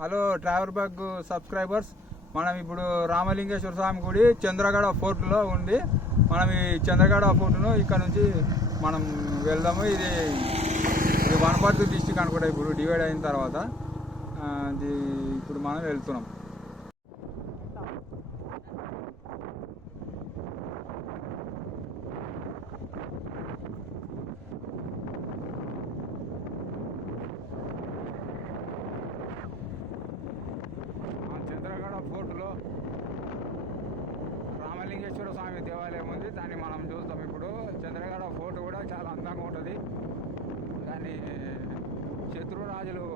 Hello travel bag subscribers, మనం ఇప్పుడు రామలింగేశ్వర స్వామి గుడి చంద్రగడ ఫోర్ట్లో ఉండి మనం ఈ చంద్రగడ ఫోర్ట్ను ఇక్కడ నుంచి మనం వెళ్దాము. ఇది వనపర్తి డిస్టిక్ అనుకుంటా, ఇప్పుడు డివైడ్ అయిన తర్వాత ఇప్పుడు మనం వెళ్తున్నాం. ఫోర్టులో రామలింగేశ్వర స్వామి దేవాలయం ఉంది, దాన్ని మనం చూస్తాం. ఇప్పుడు చంద్రగడ ఫోర్ట్ కూడా చాలా అందంగా ఉంటుంది. దాన్ని శత్రురాజులు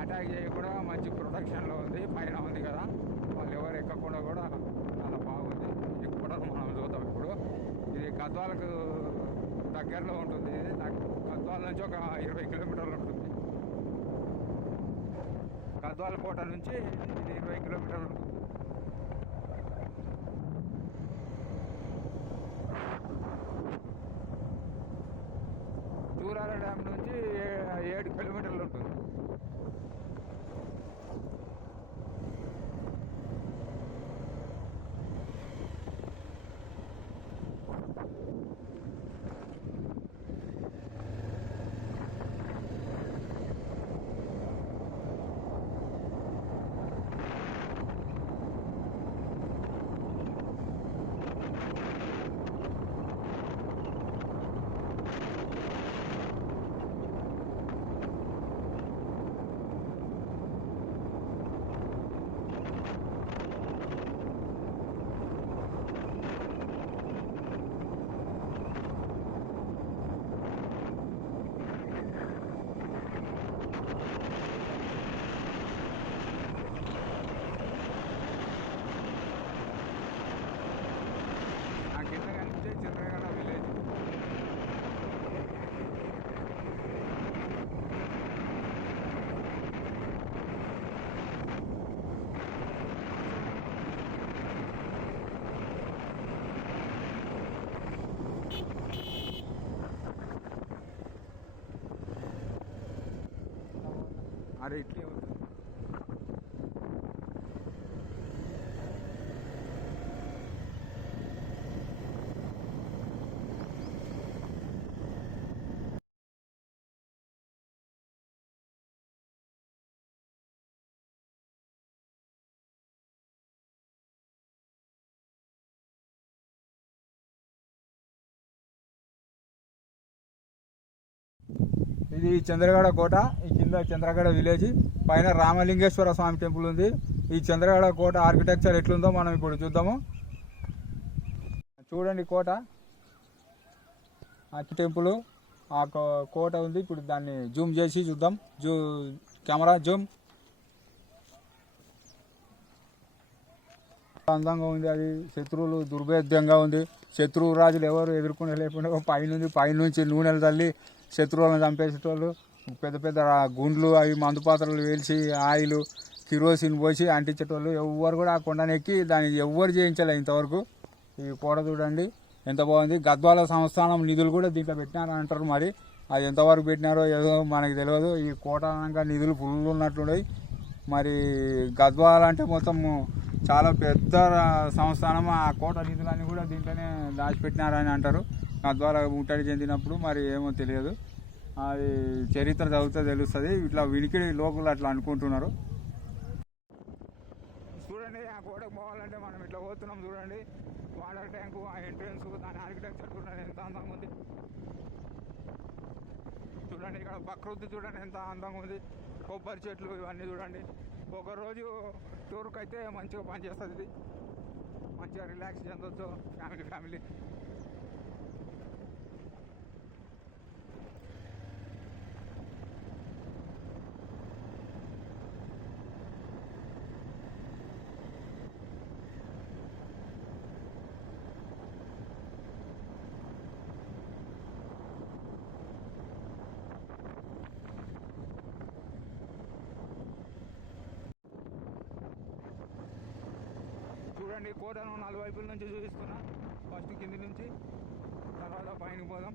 అటాక్ చేయకుండా మంచి ప్రొటెక్షన్లో ఉంది, పైన ఉంది కదా, వాళ్ళు ఎవరు ఎక్కకుండా కూడా చాలా బాగుంది. ఇది కూడా మనం చూద్దాం. ఇప్పుడు ఇది గద్వాలకు దగ్గరలో ఉంటుంది. ఇది గద్వాల నుంచి ఒక 20 కిలోమీటర్లు ఉంటుంది. గద్వాల కోట నుంచి ఇది 20 కిలోమీటర్లు ఉంటుంది. చూరాల డ్యామ్ నుంచి 7 కిలోమీటర్లు ఉంటుంది. చంద్రగడ విలేజ్ అరే ఇట్లే అవుతుంది. ఇది చంద్రగడ కోట, ఈ కింద చంద్రగడ విలేజ్, పైన రామలింగేశ్వర స్వామి టెంపుల్ ఉంది. ఈ చంద్రగడ కోట ఆర్కిటెక్చర్ ఎట్లుందో మనం ఇప్పుడు చూద్దాము. చూడండి కోట, ఆ టెంపుల్, ఆ కోట ఉంది. ఇప్పుడు దాన్ని జూమ్ చేసి చూద్దాం. Camera Zoom. అందంగా ఉంది. అది శత్రువులు దుర్భేద్యంగా ఉంది. శత్రువు రాజులు ఎవరు ఎదుర్కొనే లేకుండా పైనుంచి నూనెలు తల్లి శత్రువులను చంపేసేటోళ్ళు. పెద్ద పెద్ద గుండ్లు అవి మందు పాత్రలు వేల్చి ఆయిల్ కిరోసిన్ పోసి అంటించేటోళ్ళు. ఎవరు కూడా ఆ కొండనెక్కి దాన్ని ఎవ్వరు చేయించలే ఇంతవరకు. ఈ కోట చూడండి ఎంత బాగుంది. గద్వాల సంస్థానం నిధులు కూడా దీంట్లో పెట్టినారని అంటారు. మరి అది ఎంతవరకు పెట్టినారో ఏదో మనకు తెలియదు. ఈ కోట అనగా నిధులు ఫుల్ ఉన్నట్లున్నాయి. మరి గద్వాల అంటే మొత్తం చాలా పెద్ద సంస్థానం. ఆ కోట నిధులన్నీ కూడా దీంట్లోనే దాచిపెట్టినారని అంటారు. గద్వాల ముట్టడి చెందినప్పుడు మరి ఏమో తెలియదు, అది చరిత్ర చదివితే తెలుస్తుంది. ఇట్లా వినికిడి లోకులు అట్లా అనుకుంటున్నారు. చూడండి, ఆ కోటకు పోవాలంటే మనం ఇట్లా పోతున్నాం. చూడండి వాటర్ ట్యాంకు, ఆ ఎంట్రెన్స్, దాని ఆర్కిటెక్చర్ చూడండి ఎంత అందంగా ఉంది. చూడండి ఇక్కడ ప్రకృతి చూడండి ఎంత అందంగా ఉంది. కొబ్బరి చెట్లు ఇవన్నీ చూడండి. ఒకరోజు టూర్కి అయితే మంచిగా పనిచేస్తుంది. ఇది మంచిగా రిలాక్స్ చెందొచ్చు ఫ్యామిలీ. చూడండి కోటను 4 వైపుల నుంచి చూపిస్తున్నా. ఫస్ట్ కింది నుంచి, తర్వాత పైన పోదాం.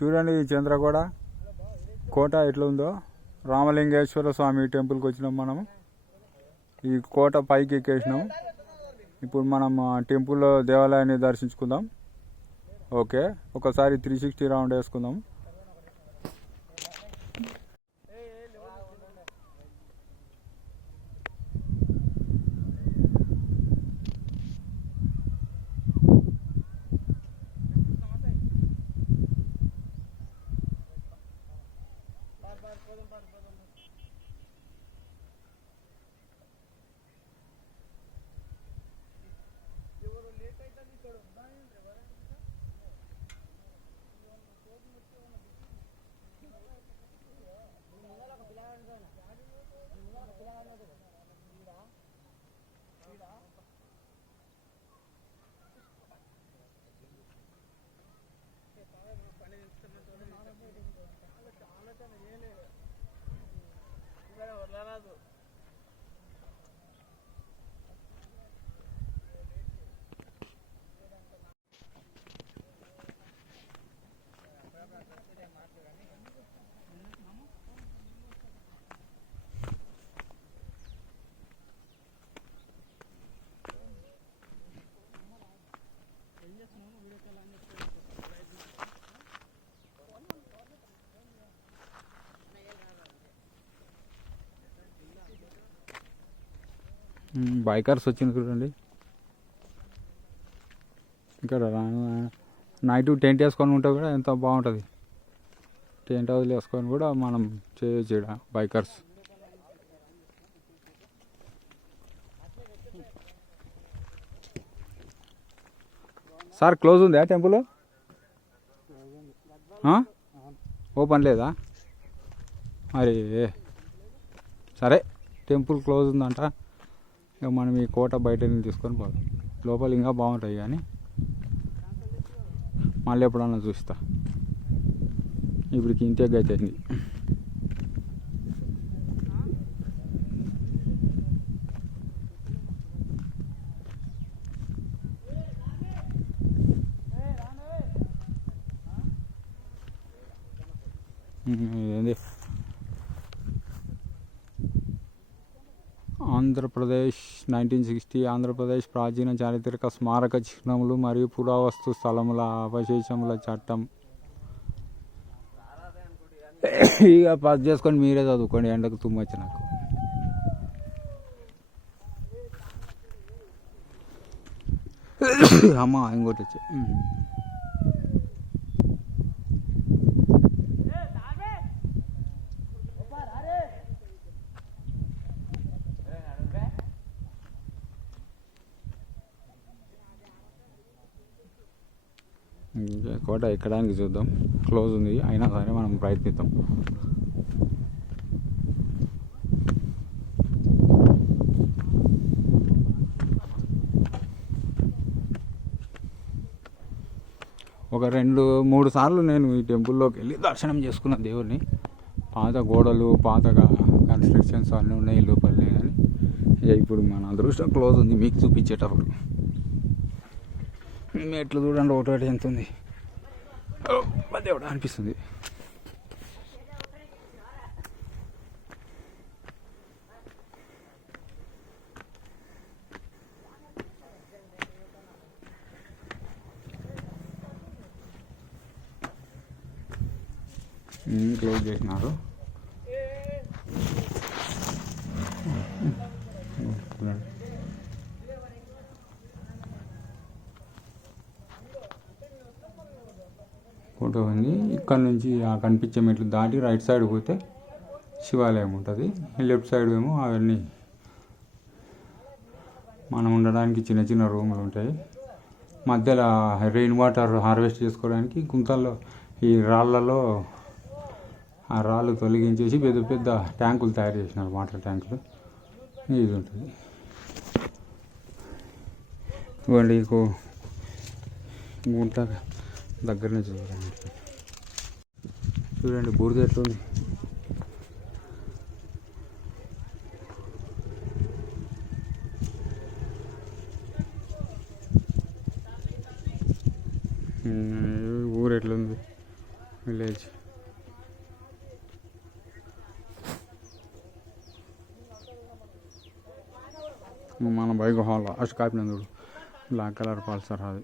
చూడండి ఈ చంద్రగూడ కోట ఎట్లా ఉందో. రామలింగేశ్వర స్వామి టెంపుల్కి వచ్చినాం మనము. ఈ కోట పైకి ఎక్కేసినాం. ఇప్పుడు మనం టెంపుల్లో దేవాలయాన్ని దర్శించుకుందాం. ఓకే, ఒకసారి 360 రౌండ్ వేసుకుందాం. బైకర్స్ వచ్చింది చూడండి. ఇక్కడ నైట్ టెంట్ వేసుకొని ఉంటే కూడా ఎంత బాగుంటుంది. టెంట్ హౌస్లు వేసుకొని కూడా మనం చేయొచ్చు ఇక్కడ బైకర్స్. సార్ క్లోజ్ ఉందా టెంపుల్? ఓపెన్ లేదా? మరి సరే, టెంపుల్ క్లోజ్ ఉందంట. ఇక మనం ఈ కోట బయట నుంచి తీసుకొని పోదాం. లోపల ఇంకా బాగుంటాయి కానీ మళ్ళీ ఎప్పుడన్నా చూస్తా. ఇప్పటికి ఇంతేగా అవుతుంది. ఏంది ఆంధ్రప్రదేశ్ 1960 ఆంధ్రప్రదేశ్ ప్రాచీన చారిత్రక స్మారక చిహ్నములు మరియు పురావస్తు స్థలముల అవశేషముల చట్టం. ఇక పాస్ చేసుకొని మీరే చదువుకోండి, ఎండకు తుమ్మొచ్చు నాకు. అమ్మ ఇంకోటి వచ్చి కోట ఎక్కడానికి చూద్దాం. క్లోజ్ ఉంది అయినా సరే మనం ప్రయత్నిద్దాం. ఒక 2-3 సార్లు నేను ఈ టెంపుల్లోకి వెళ్ళి దర్శనం చేసుకున్న దేవుడిని. పాత గోడలు, పాతగా కన్స్ట్రక్షన్స్ అన్నీ ఉన్నాయి లోపలనే. కానీ ఇప్పుడు మన అదృష్టం క్లోజ్ ఉంది మీకు చూపించేటప్పుడు. మెట్లు చూడండి ఒకటి ఎంత ఉంది, దేవుడు అనిపిస్తుంది. క్లోజ్ చేసినారు. ఫోటో ఉంది. ఇక్కడ నుంచి ఆ కనిపించే మెట్లు దాటి రైట్ సైడ్ పోతే శివాలయం ఉంటుంది. లెఫ్ట్ సైడ్ ఏమో అవన్నీ మనం ఉండడానికి చిన్న చిన్న రూములు ఉంటాయి. మధ్యలో రెయిన్ వాటర్ హార్వెస్ట్ చేసుకోవడానికి గుంతల్లో ఈ రాళ్ళలో ఆ రాళ్ళు తొలగించేసి పెద్ద పెద్ద ట్యాంకులు తయారు చేసినారు, వాటర్ ట్యాంకులు. ఇది ఉంటుంది. ఇవ్వండి గుంట దగ్గరనే చూడండి. చూడండి బూడిద ఎట్లుంది. ఊరు ఎట్లుంది, బైక్ హాల్ అಷ್ಟು కాపిన చూడు బ్లాక్ కలర్ పల్సర్ అది.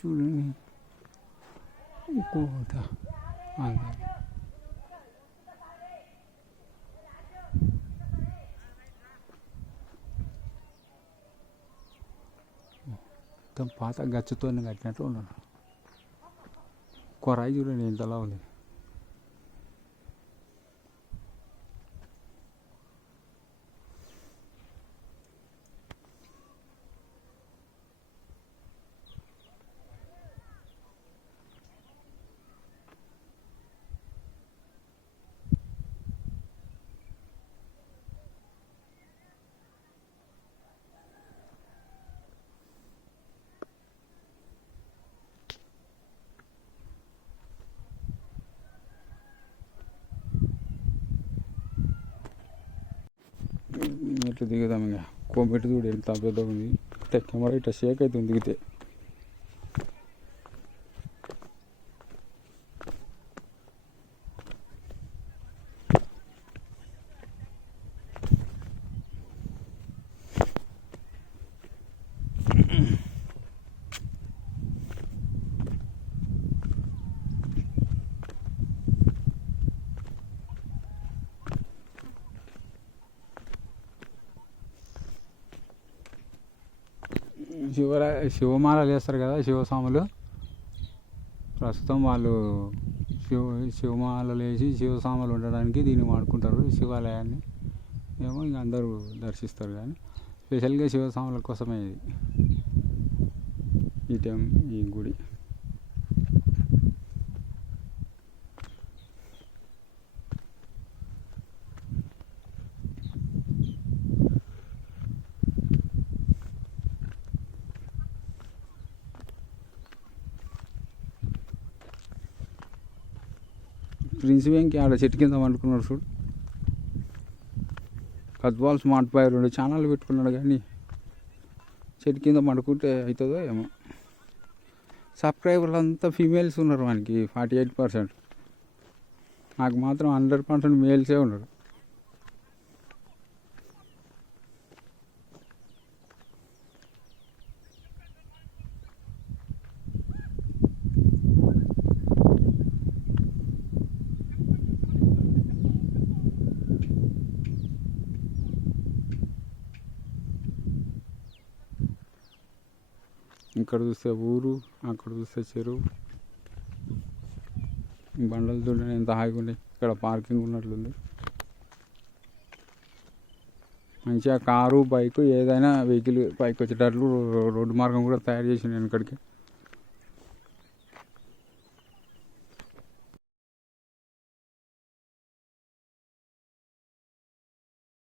చూడండి కోట మొత్తం పాత గచ్చుతో కట్టినట్లు ఉన్నాడు. కొరాయి చూడండి ఎంతలా ఉంది. ఎట్లా దిగుదాం ఇంకా కోమెట్టు చూడు ఎంత పెద్దగా ఉంది. కెమెరా ఇట్లా షేక్ అవుతుంది దిగితే. శివమాలలు వేస్తారు కదా శివస్వాములు. ప్రస్తుతం వాళ్ళు శివమాలలు వేసి శివస్వాములు ఉండడానికి దీన్ని వాడుకుంటారు. శివాలయాన్ని ఏమో ఇంక అందరూ దర్శిస్తారు. కానీ స్పెషల్గా శివస్వాముల కోసమే ఈ గుడి. ప్రిన్స్ వెంకి ఆడ చెట్టు కింద వండుకున్నాడు చూడు. కద్వాల్ స్మార్ట్ బాయ్ 2 ఛానళ్ళు పెట్టుకున్నాడు కానీ చెట్టు కింద వండుకుంటే అవుతుందో ఏమో. సబ్స్క్రైబర్లు అంతా ఫీమేల్స్ ఉన్నారు వానికి 48%. నాకు మాత్రం 100% మేల్సే ఉన్నారు. ఇక్కడ చూస్తే ఊరు, అక్కడ చూస్తే చెరువు. బండలు చూడండి ఎంత హాయిగా ఉన్నాయి. ఇక్కడ పార్కింగ్ ఉన్నట్లుంది. మంచిగా కారు బైకు ఏదైనా వెహికల్ పైకి వచ్చేటట్లు రోడ్డు మార్గం కూడా తయారు చేసిండు వెనకడికి.